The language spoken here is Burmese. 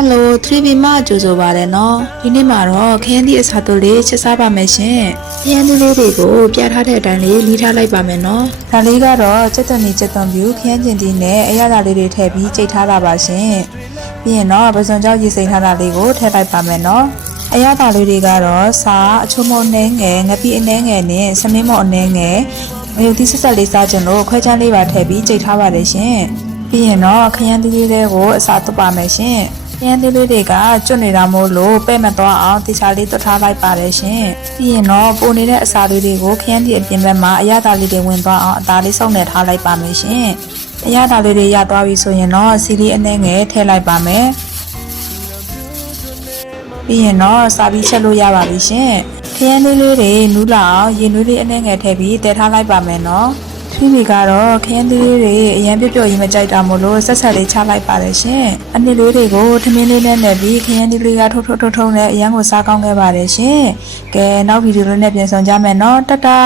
Hello 3B မှာကြိုဆိုပါရနော်ဒီနေ့မှာတော့ခရမ်းသီးအစာတို့လေးချက်စားပါမယ်ရှင်ခရမ်းသီးလေးတွေကိုပြထားတဲ့အတိုင်းလေးနှီးထားလိုက်ပါမယ်နော်ဒါလေးကတော့စက်သွန်နေစက်သွန်ပြူခရမ်းကျင်သီးနဲ့အရသာလေးတွေထည့်ပြီးကြိတ်ထားတာပါရှင်ပြီးရင်တော့ပစွန်ကြောက်ရေစိမ်ထားတာလေးကိုထည့်လိုက်ပါမယ်နော်အရသာလေးတွေကတော့စားအချိုးမုံနှဲငယ်ငပိအနှဲငယ်နဲ့စမင်းမော်အနှဲငယ်အယုတ်သီးဆက်ဆက်လေးစားခြင်းလို့ခွဲခြားလေးပါထည့်ပြီးကြိတ်ထားပါတယ်ရှင်ပြီးရင်တော့ခရမ်းသီးလေးတွေကိုအစာသွတ်ပါမယ်ရှင်ခရမ်းသီးလေးတွေကကျွတ်နေတာမို့လို့ပဲ့မသွားအောင်တိချာလေးသွတ်ထားလိုက်ပါတယ်ရှင်ပြီးရင်တော့ပိုနေတဲ့အစာလေးတွေကိုခရမ်းသီးအပြင်ဘက်မှာအရသာလေးတွေဝင်သွားအောင်အသားလေးစုံနေထားလိုက်ပါမယ်ရှင်အရသာလေးတွေရသွားပြီဆိုရင်တော့စီလီအနှဲငယ်ထည့်လိုက်ပါမယ်ပြီးရင်တော့စာပြီးချက်လို့ရပါပြီရှင်ခရမ်းလေးလေးတွေနူးလာအောင်ရေနွေးလေးအနှဲငယ်ထည့်ပြီးတည်ထားလိုက်ပါမယ်နော်ထီးမီကတော့ခရမ်းသီးလေးတွေအရင်ပြည့်ရင်မကြိုက်တာမို့လို့ဆက်ဆက်လေးချလိုက်ပါတယ်ရှင်အနည်းလေးတွေကိုထမင်းလေးနဲ့ပြီးခရမ်းသီးလေးကထုံနဲ့အရင်ကိုစားကောင်းခဲ့ပါတယ်ရှင်ကဲနောက်ဗီဒီယိုလေးနဲ့ပြန်ဆောင်ကြမယ်နော်တတာ